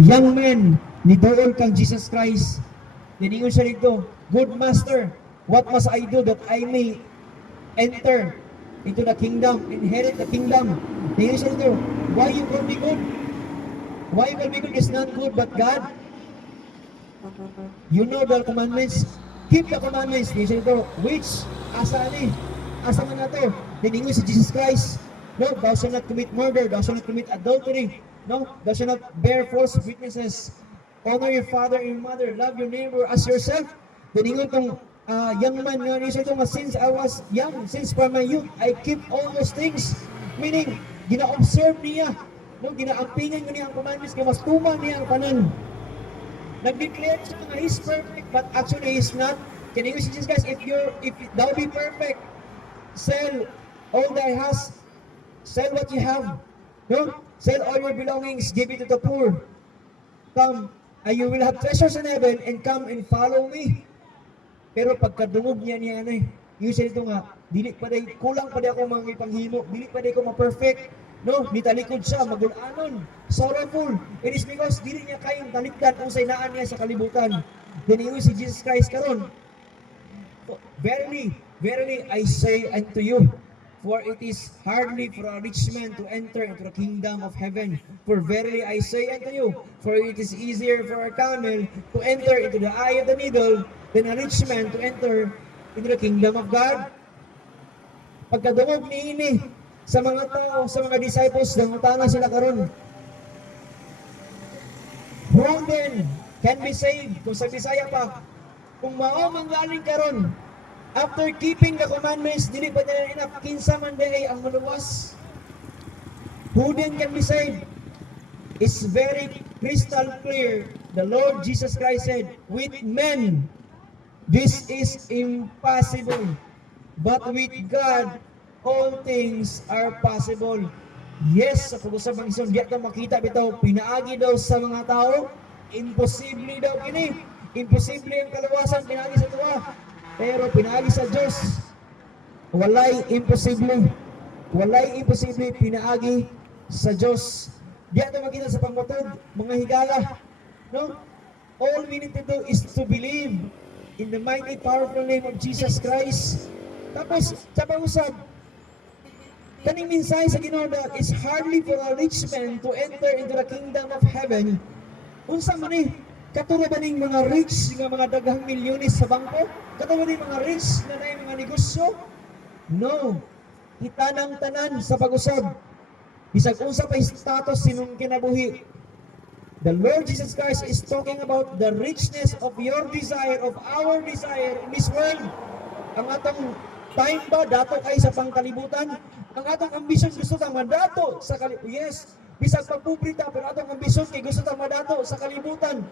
young men ni doon kang Jesus Christ. Diningon siya dito, "Good Master, what must I do that I may enter into the kingdom, inherit the kingdom?" Diningon siya dito, "Why you call me good? Why you call me good is not good, but God, you know the commandments, keep the commandments." Diningon siya dito, "Which, asa ni? Asa man na to?" Diningon si Jesus Christ, "No, thou shalt not commit murder, thou shalt not commit adultery, no, thou shalt not bear false witnesses, honor your father and your mother, love your neighbor as yourself." Diningon tong young man nga niya siya nga, "Since I was young, since from my youth, I keep all those things." Meaning, gina-observe niya, no, ginaampingan niya ang commandments, kaya mas tuma niya ang tanan. Nag-declare siya nga he's perfect, but actually he's not. Can you see this, guys? If thou be perfect, sell all thy has, sell what you have, no? Sell all your belongings, give it to the poor. Come, and you will have treasures in heaven, and come and follow me. Pero pagkadungog niya yung siya dito nga, dili pa day, kulang pa day ako mga ipanghimo, dili pa day ko ma-perfect. No, nitalikod siya, magulanon, sorrowful. It is because dili niya kayong talikdan kung sainaan niya sa kalibutan. Diniuwi si Jesus Christ karon. "Verily, verily, I say unto you, for it is hardly for a rich man to enter into the kingdom of heaven. For verily I say unto you, for it is easier for a camel to enter into the eye of the needle than a rich man to enter into the kingdom of God." Pagkadungog ni ini sa mga tao, sa mga disciples, nangutana sila karon, "Who then can be saved?" Kung sa Bisaya pa, kung mao manggaling karon, after keeping the commandments, dili pa nila enough, kinsa man day ang maluwas. Who then can be saved? It's very crystal clear. The Lord Jesus Christ said, "With men, this is impossible. But with God, all things are possible." Yes, sa pag-usap ng isang diya makita bitaw, pinaagi daw sa mga tao, imposible daw kini. Imposible ang kaluwasan, pinaagi sa tuwa. Pero pinaagi sa Diyos, walay imposible. Walay imposible, pinaagi sa Diyos. Diya ito makita sa pangmatod, mga higala. No? All we need to do is to believe in the mighty, powerful name of Jesus Christ. Tapos, sa pag-usap, kaning mensahe sa Ginoo na it's hardly for a rich man to enter into the kingdom of heaven. Unsa man ni? Katulad ba ning mga rich nga mga daghang milyones sa bangko? Katulad ning mga rich na nay mga negosyo? No. Itanang tanan sa pag-usab. Bisag unsa pa status sinong kinabuhi. The Lord Jesus Christ is talking about the richness of your desire, of our desire in this world. Ang atong time ba, dato kay sa pangkalibutan? Ang atong ambisyon, gusto tang madato sa kalibutan. Yes, bisag pagpubrita, pero atong ambisyon kay gusto tang madato sa kalibutan.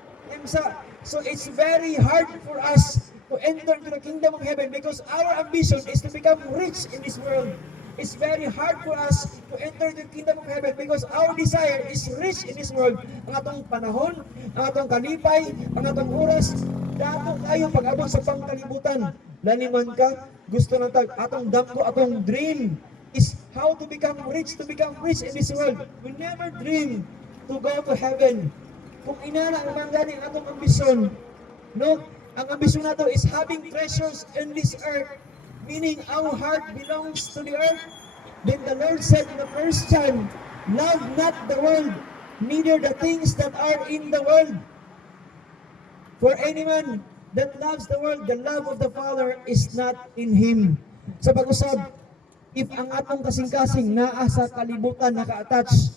So it's very hard for us to enter into the kingdom of heaven because our ambition is to become rich in this world. It's very hard for us to enter the kingdom of heaven because our desire is rich in this world. Ang atong panahon, ang atong kalipay, ang atong oras, dato tayo pag-abot sa pangkalibutan. Laliman ka, gusto na tag, atong damgo, atong dream is how to become rich in this world. We never dream to go to heaven. Kung inana ang manggani ang atong ambisyon, no? Ang ambisyon nato is having treasures in this earth, meaning our heart belongs to the earth. Then the Lord said in the first time, "Love not the world, neither the things that are in the world. For anyone that loves the world, the love of the Father is not in him." Sa pag-usab, if ang atong kasing-kasing naa sa kalibutan naka-attach,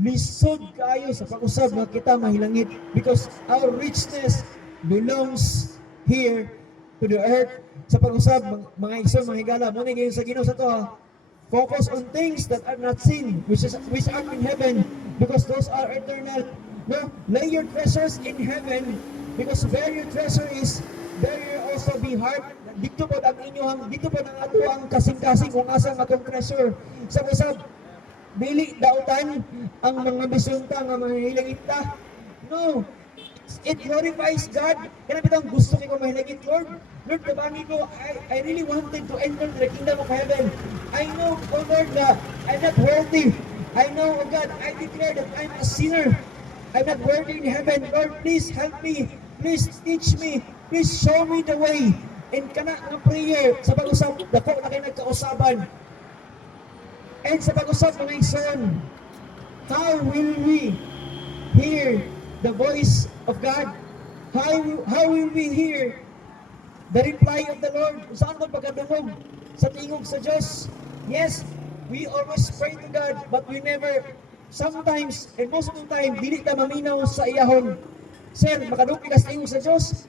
lisod kayo sa pag-usab nga kita mahilangit because our richness belongs here to the earth. Sa pag-usab, mga igsoon, mga higala, muna ngayon sa Ginoo sa to, focus on things that are not seen, which are in heaven, because those are eternal. No, lay your treasures in heaven, because where your treasure is, there will also be heart. Dito po ang inyong, dito po ang ato ang kasing-kasing kung asa ang atong treasure. Sa pag-usab, dili dautan ang mga bisunta nga mahilangit ta. No, it glorifies God. Kaya bitang gusto ko mahilangit, Lord. Lord, kabangi ko, I really wanted to enter the kingdom of heaven. I know, oh Lord, na I'm not worthy. I know, oh God, I declare that I'm a sinner. I'm not worthy in heaven. Lord, please help me. Please teach me. Please show me the way. And kana nga prayer sa pag-usap, dako na kayo nagkausaban. And sa pag-usap mga igsoon, how will we hear the voice of God? How will we hear the reply of the Lord? Saan mo pagkadungog? Sa tingog sa Diyos? Yes, we always pray to God, but we never, sometimes, and most of the time, dili ta maminaw sa iyahon. Sir, makadungog ka sa tingog sa Diyos?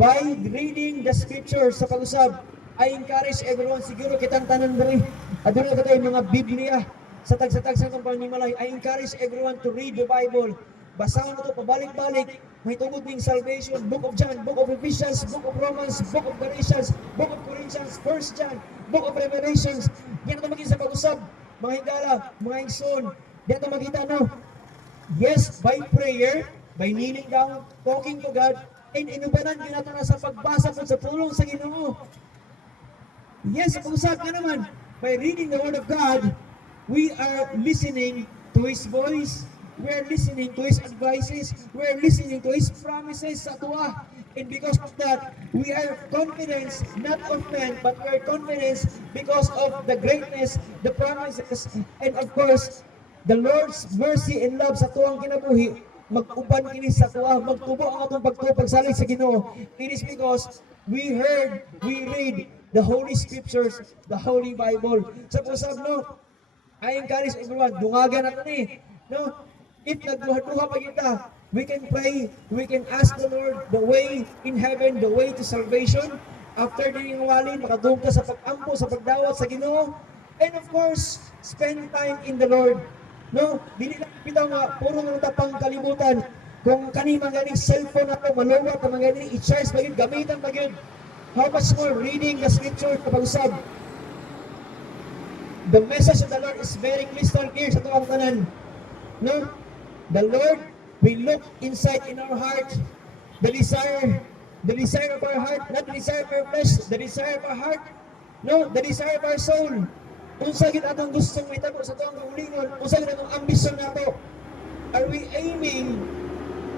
By reading the scriptures sa pag-usab, I encourage everyone, siguro kitang tanan diri, aduna ka tayo mga Biblia, sa tag-sa itong panimalay, I encourage everyone to read the Bible. Basahan mo ito, pabalik-balik, may tungod ng salvation, Book of John, Book of Ephesians, Book of Romans, Book of Galatians, Book of Corinthians, 1 John, Book of Revelations. Yan ito makita sa pag-usab, mga higala, mga igsoon. Yan ito makita, no? Yes, by prayer, by kneeling down, talking to God, and inubanan yun natin sa pagbasa po sa tulong sa Ginoo. Yes, pag-usap ka naman, by reading the Word of God, we are listening to His voice, we are listening to His advices, we are listening to His promises sa tuwa. And because of that, we are confident, not of men, but we are confident because of the greatness, the promises, and of course, the Lord's mercy and love sa tuwang kinabuhi. Mag-uban kini sa tuwa, magtubo ang atong pagsalig sa Ginoo. It is because we heard, we read the Holy Scriptures, the Holy Bible. Sa pusab, no, I encourage everyone, dungagan natin no? If nagduha-duha pa kita, we can pray, we can ask the Lord the way in heaven, the way to salvation. After din walin, makadung ka sa pag-ampo, sa pagdawat sa Ginoo. And of course, spend time in the Lord. No, dili lang bitaw nga puro nga tapang kalibutan. Kung kani magaling cellphone ako maluwat na magaling i-charge pa yun, gamitan pa yun. How much more reading the scripture kapag usab? The message of the Lord is very crystal clear sa tuwang tanan. No, the Lord will look inside in our heart, the desire of our heart, not the desire of our flesh, the desire of our heart, no, the desire of our soul. Unsa gid atong gustong mahitabo sa tuwang kaulingon? Unsa gid atong ambisyon nato? Are we aiming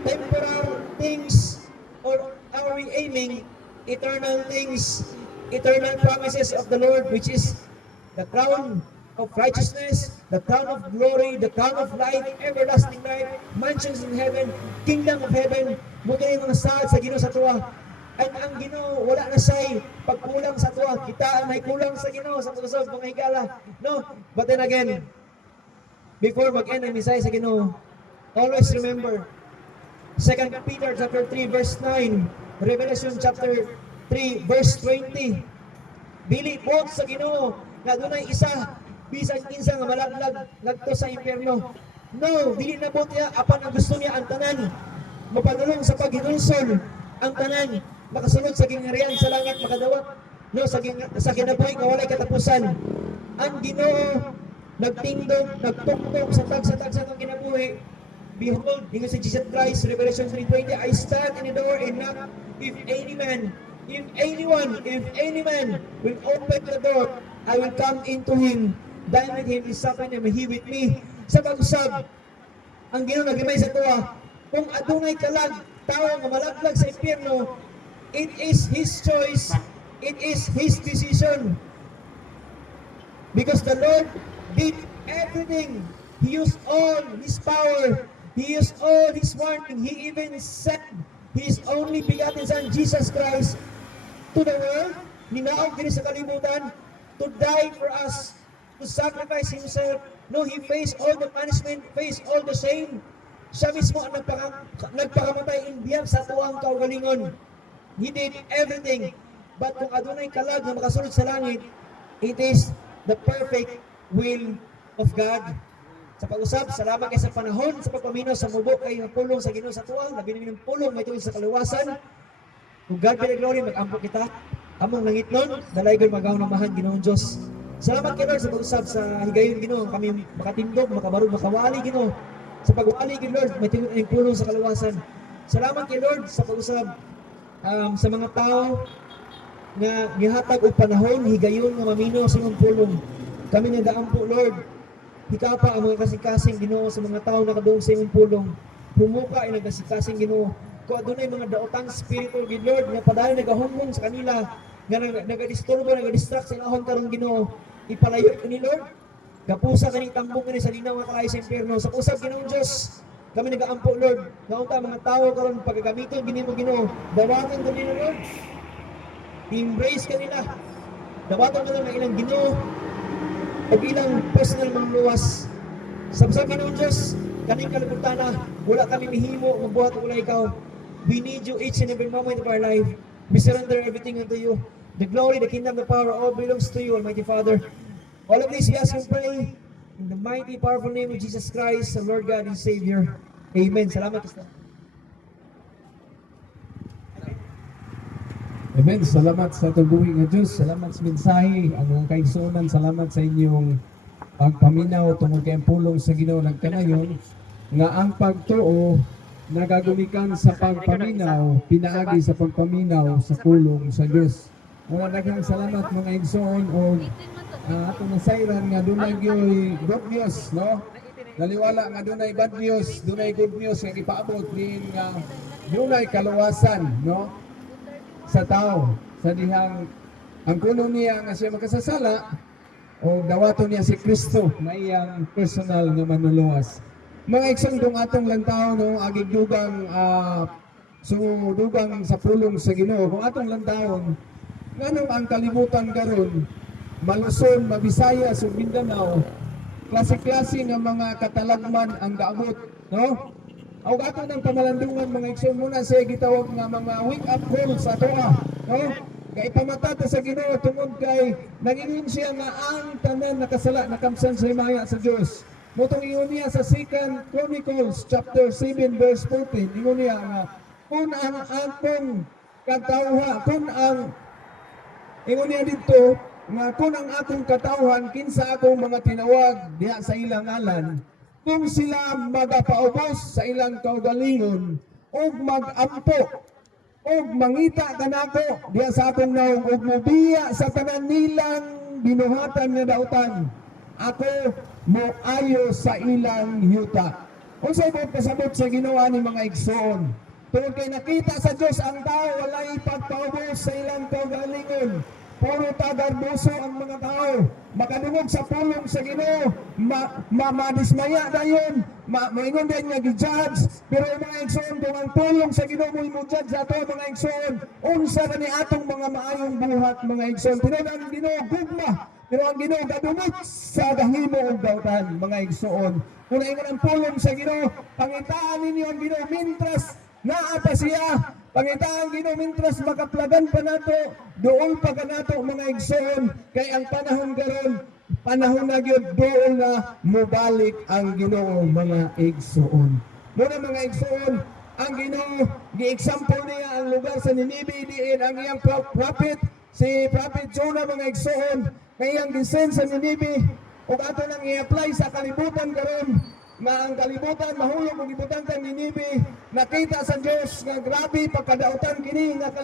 temporal things or are we aiming eternal things, eternal promises of the Lord, which is the crown of righteousness, the crown of glory, the crown of life, everlasting life, mansions in heaven, kingdom of heaven? Mo kini mga saad sa Ginoo sa tuwa. And ang Ginoo wala na say pagkulang sa tuwa. Kita ang may kulang sa Ginoo sa pag-usab mga higala. No, but then again, before mag-end ang misay sa Ginoo, always remember 2 Peter chapter 3 verse 9, Revelation chapter 3 verse 20. Dili po sa Ginoo nga dunay isa bisan kinsa nga malaglag ngadto sa impyerno. No, dili na po niya apan ang gusto niya ang tanan mapadulong sa paghinulsol, ang tanan makasunod sa gingharian sa langit, makadawat no sa kinabuhi nga walay katapusan. Ang Ginoo nagtindog, nagtuktok sa tag-sa ng kinabuhi. Behold, ingon si Jesus Christ, Revelation 3:20, I stand in the door and knock. If any man will open the door, I will come into him, dine with him, is supping him, he with me. Sa pag-usab, ang Ginoo nagimay sa tuwa, kung adunay kalag, tao nga malaglag sa impyerno, it is His choice, it is His decision. Because the Lord did everything. He used all His power, He used all His warning. He even sent His only begotten Son, Jesus Christ, to the world, ninaog din sa kalibutan, to die for us, to sacrifice Himself. No, He faced all the punishment, faced all the shame. Siya mismo ang nagpakamatay in behalf sa tuwang kaugalingon. He did everything. But kung adunay kalag na makasunod sa langit, it is the perfect will of God. Sa pag-usap, salamat kay sa panahon, sa pagpaminaw sa mubo kay pulong sa Ginoo sa tuwa, labi ng pulong may tuwid sa kaluwasan. Kung God be the glory, mag-ampo kita. Among langitnon, dalaygon magaw ng mahan Ginoong Diyos. Salamat kay Lord sa pag-usap sa higayon Ginoo, kami makatindog, makabarog, makawali Ginoo. Sa pagwali kay Lord, may tuwid ang pulong sa kaluwasan. Salamat kay Lord sa pag-usap sa mga tao nga gihatag og panahon higayon nga maminaw sa imong pulong. Kami nagaampo Lord hikapa ang mga kasing-kasing Ginoo sa mga tao nakaduong sa imong pulong. Humuka ay nagkasing-kasing Ginoo. Kung adunay mga daotang spiritual gid Lord nga padayong nagahumong sa kanila nga nagadisturbo, nagadistract sa ilahon karong Ginoo, ipalayo ni Lord. Gapusa kani tambong kani sa linaw nga kalayo sa impierno. Sa usab Ginoong Dios, kami nagaampo Lord. Nga unta mga tawo karon pagagamiton gini mo Ginoo. Dawaton ko nila Lord. I-embrace kanila. Dawaton mo lang ilang Ginoo o ilang personal mga luwas. Sa Ginoong Diyos, kaning kalibutan na wala kami mihimo magbuhat wala ikaw. We need you each and every moment of our life. We surrender everything unto you. The glory, the kingdom, the power, all belongs to you, Almighty Father. All of this we ask and pray in the mighty, powerful name of Jesus Christ, the Lord God and Savior. Amen. Salamat. Amen. Salamat sa tubuhi nga Diyos. Salamat sa mensahe. Ang mga kaigsunan, salamat sa inyong pagpaminaw tungod kay pulong sa Ginoo nagkanayon nga ang pagtuo nagagumikan sa pagpaminaw, pinaagi sa pagpaminaw sa pulong sa Diyos. Mga daghang salamat mga igsoon o atong nasayran nga dunay gyoy good news, no? Naliwala nga dunay bad news, dunay good news nga ipaabot din nga dunay kaluwasan, no? Sa tao, sa dihang ang kuno niya nga siya makasasala o dawaton niya si Kristo na iyang personal nga manuluwas. Mga iksong atong lantaw no agigdugang dugang sa pulong sa Ginoo kung atong lantawon nganong ang kalibutan karon Maluson, Mabisaya, Mindanao klase-klase nga mga katalagman ang gaabot, no? Aw ato ng pamalandungan mga iksyon muna sa gitawag nga mga wake up call sa toa, no? Kay pamatata sa Ginoo tungod kay nangingon siya nga ang tanan nakasala nakamsan sa himaya sa Dios. Motong ingon niya sa 2 Chronicles chapter 7 verse 14, ingon niya nga kung ang akong katawhan, ingon niya dito nga kung ang akong katawhan kinsa akong mga tinawag diha sa ilang ngalan, kung sila magapaubos sa ilang kaugalingon ug magampo ug mangita kanako diha sa akong naong ug mobiya sa tanan nilang binuhatan nga dautan, ako moayo sa ilang yuta. Unsay mo pasabot sa ginawa ni mga igsoon? Tungod kay nakita sa Dios ang tao walay pagpaubos sa ilang kaugalingon. Puro tagarbuso ang mga tao. Makadungog sa pulong sa Ginoo, madismaya dayon, moingon din nga gi-judge. Pero mga igsoon kung ang pulong sa Ginoo mo judge sa ato mga igsoon, unsa na ni atong mga maayong buhat mga igsoon. Tinuod ang Ginoo gugma. Pero ang Ginoo gadumot sa gahimo ug dautan mga igsoon. Kung ingon ang pulong sa Ginoo, pangitaan ninyo ang Ginoo mintras naa pa siya. Pangitaan Ginoo mintras makaplagan pa nato, doon pa kanato mga igsoon kay ang panahon karon panahon na gyud doon na mobalik ang Ginoo mga igsoon. Muna mga igsoon, ang Ginoo gi-example niya ang lugar sa Ninive diin ang iyang prophet si Prophet Jonah mga igsoon kay ang gisend sa Ninive ug ato nang i-apply sa kalibutan karon nga ang kalibutan mahulog og gibutan kang Ninive. Nakita sa Dios nga grabe pagkadautan kini nga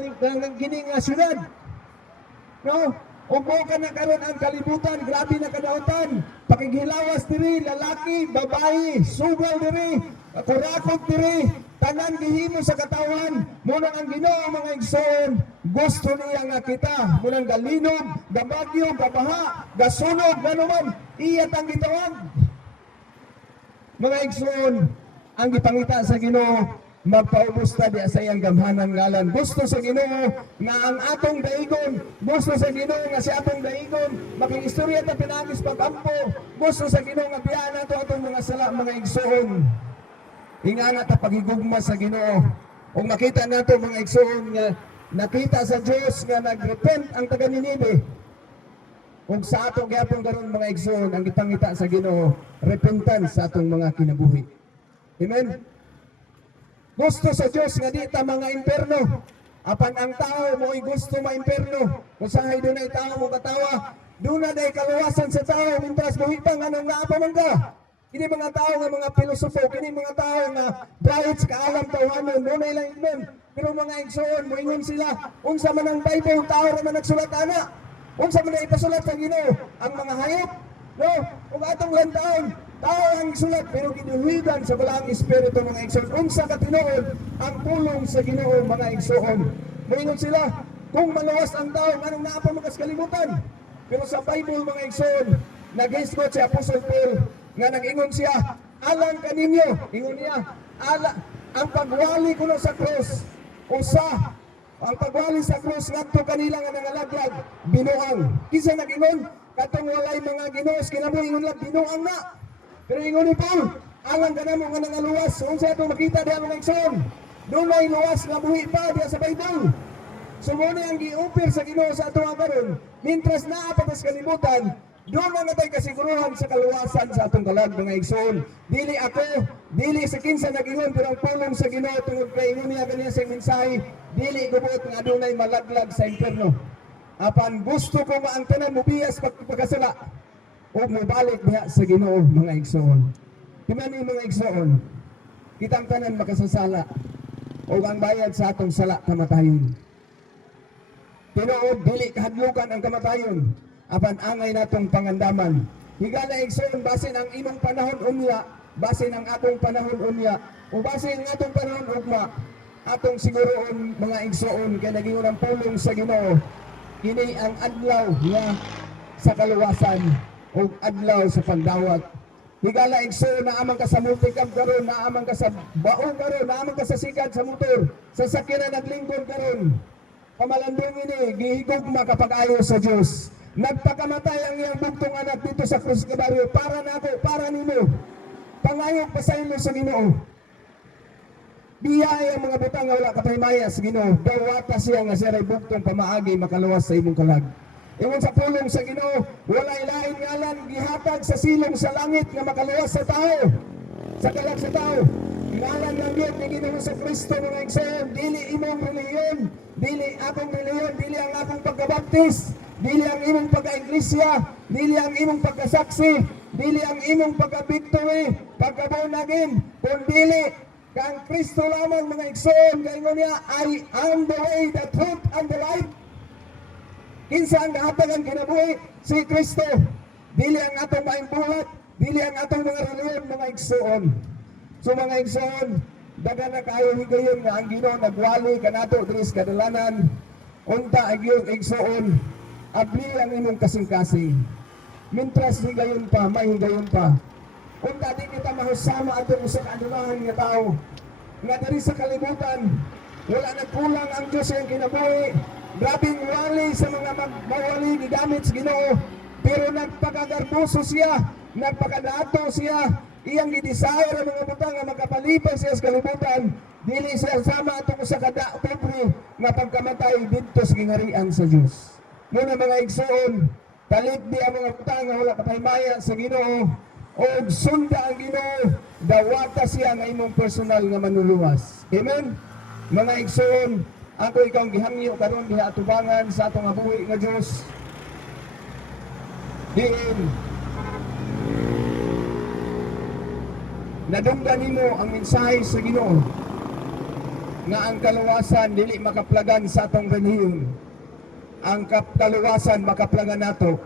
kini nga syudad, no? Ug mo ka na karon ang kalibutan grabe na kadautan, pakighilawas diri lalaki babayi sugal diri kurakot diri tanan gihimo sa katawan. Muna ang Ginoo mga igsoon gusto niya nga kita munang galinog gabagyo gabaha gasunog ganuman iya tang gitawag. Mga igsoon, ang gipangita sa Ginoo magpaubos ta di sa iyang gamhanan ngalan. Gusto sa Ginoo nga ang atong daigon, gusto sa Ginoo nga si atong daigon makiistorya ta pinagis pagampo. Gusto sa Ginoo nga biyaan nato atong mga sala mga igsoon. Ingana ta pagigugma sa Ginoo. Ug makita nato mga igsoon nga nakita sa Dios nga nagrepent ang taga Ninive. Kung sa atong gyapon karon mga igsoon ang gipangita sa Ginoo, repentance sa atong mga kinabuhi. Amen. Gusto sa Dios nga di ta mga imperno. Apan ang tao mo'y gusto maimperno. Kung sahay dunay tao mo katawa, duna day kaluwasan sa tao mintras buhi pa nga nang naapa man ka. Kini mga tao nga mga pilosofo, kini mga tao nga dahil sa kaalam tawhanon, dunay lang inon. Pero mga igsoon moingon sila, unsa man ang Bible tao ra man nagsulat ana. Unsa man ipasulat sa Ginoo ang mga hayop No, kung atong lantaon, tao ang sulat pero ginuhigan sa balaang espiritu mga igsoon. Unsa ka tinuod ang pulong sa Ginoo mga igsoon. Moingon sila, kung maluwas ang tao, anong naa pa makas kalimutan? Pero sa Bible mga igsoon, nag-hisgot si Apostle Paul nga nag-ingon siya, alang kaninyo, ingon niya, ang pagwali kuno sa krus, usa, ang pagwali sa krus ngadto kanila nga nangalaglag, binuang. Kinsa nag-ingon? Katong walay mga Ginoos kinabuhi ingon lang binuang na. Pero ingon ni Paul, alang kanamo nga nangaluwas, unsa ato makita diha mga igsoon? Dunay luwas nga buhi pa diha sa Bible. So mo ang gi-offer sa Ginoo sa ato karon, mintras naa pa tas kalibutan, doon na natay kasiguruhan sa kaluwasan sa atong kalag mga igsoon. Dili ako, dili sa kinsa nag-ingon pero ang pulong sa Ginoo tungod kay ingon niya kaniya sa mensahe, dili gubot nga adunay malaglag sa impierno. Apan gusto ko nga ang tanan mo biyas pagkasala o mobalik diha sa Ginoo mga igsoon. Kimani mga igsoon, kitang tanan makasasala o ang bayad sa atong sala kamatayon. Tinuod dili kahadlukan ang kamatayon. Apan angay natong pangandaman. Higala igsoon basin ang imong panahon unya, basin ang atong panahon unya, o basin ang atong panahon ugma, atong siguroon mga igsoon kay nagingon ang pulong sa Ginoo. Kini ang adlaw nga sa kaluwasan o adlaw sa pagdawat. Higala igsoon na amang ka sa multicab karon, na amang ka sa bao karon, na amang ka sa sikad sa motor, sa sakyanan naglingkod karon. Pamalandong ini gihigugma kapag ayo sa Dios. Nagpakamatay ang iyang bugtong anak dito sa Cruz Calvario para nako, para nimo. Pangayog pa sa imo sa Ginoo. Biyaya ang mga butang nga wala kapahimaya sa Ginoo. Dawata siya nga siya ray bugtong pamaagi makaluwas sa imong kalag. Ingon sa pulong sa Ginoo, wala ilain ngalan gihatag sa silong sa langit nga makaluwas sa tao. Sa kalag sa tao. Ngalan ng Diyos ni Ginoo sa Kristo mga igsoon, dili imong reliyon, dili akong reliyon, dili ang akong pagkabaptis, dili ang imong pagka-iglesia, dili ang imong pagkasaksi, dili ang imong pagka-victory, pagka-born-again, kung dili kang Kristo lamang mga igsoon, kaingon niya, I am the way, the truth, and the life. Kinsa ang nahatag ang kinabuhi? Si Kristo. Dili ang atong maing buhat, dili ang atong mga reliyon mga igsoon. So mga igsoon, daga na kayo higayon nga ang Ginoo nagwali kanato diri sa kadalanan. Unta agyong igsoon, abli ang imong kasing-kasing. Mintras higayon pa, may higayon pa. Unta di kita mahusama atong usa ka adunahan nga tao. Nga diri sa kalibutan, wala nagkulang ang Dios ang kinabuhi. Grabing wali sa mga mawali gigamit sa Ginoo. Pero nagpakagarboso siya, nagpakadato siya. Iyang i-desire ang mga butang nga makapalipay siya sa kalibutan, dili siya sama atong usa ka pobre nga pagkamatay didto sa gingarian sa Dios. Muna mga igsoon, talit di ang mga butang nga wala kapahimaya sa Ginoo o sunda ang Ginoo, dawata siya nga imong personal nga manluluwas. Amen. Mga igsoon, ako ikaw gihangyo karon diha atubangan sa atong abuhi nga Dios. Diin nadunggan nimo ang mensahe sa Ginoo nga ang kaluwasan dili makaplagan sa atong relihiyon. Ang kaluwasan makaplagan nato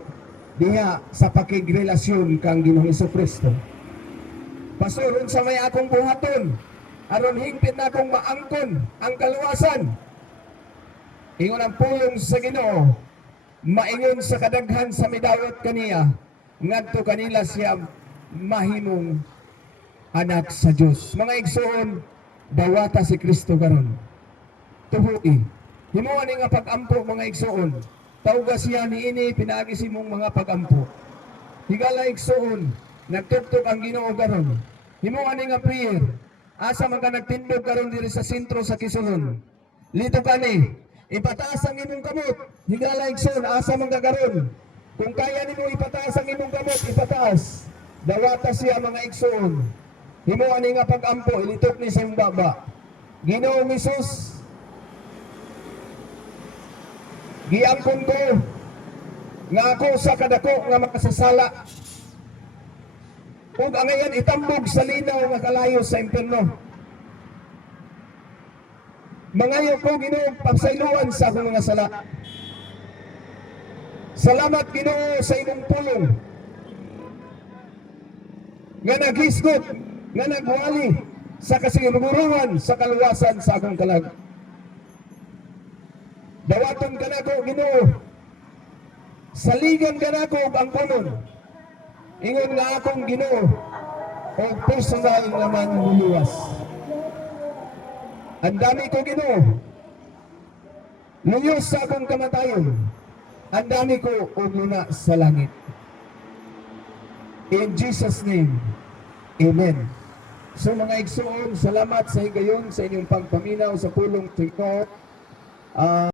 diha sa pakigrelasyon kang Ginoong Jesucristo. Pasuron sa may akong buhaton aron hingpit na akong maangkon ang kaluwasan. Ingon ang pulong sa Ginoo, maingon sa kadaghan sa midawat kaniya ngadto kanila siya mahimong anak sa Diyos. Mga igsoon, dawata si Kristo karon. Tuhui. Himuan nga pag-ampo mga igsoon. Tawga siya ni ini pinaagi si mong mga pag-ampo. Higala igsoon, nagtuktok ang Ginoo karon. Himuan nga prayer. Asa man ka nagtindog karon diri sa sentro sa Kisulon. Lito kani, ipataas ang imong kamot. Higala igsoon, asa man ka karon. Kung kaya nimo ipataas ang imong kamot, ipataas. Dawata siya mga igsoon. Himuan nga pag-ampo, ilitok ni sa baba. Ginoong Hesus, giangkon ko nga ako sa kadako nga makasasala. Ug angayan itambog sa linaw nga kalayo sa impierno. Mangayo ko Ginoo pagsayloan sa akong mga sala. Salamat Ginoo sa imong pulong. nga naghisgot, nga nagwali sa kasiguruhan sa kaluwasan sa akong kalag. Dawaton ka na ko, Ginoo. Saligan ka na ko ang punon. Ingon nga akong Ginoo o personal naman luluwas. Ang dami ko, Ginoo. Luyos sa akong kamatayon. Ang dami ko umuna sa langit. In Jesus' name, Amen. So mga igsoon, salamat sa higayon sa inyong pagpaminaw sa pulong Tingko.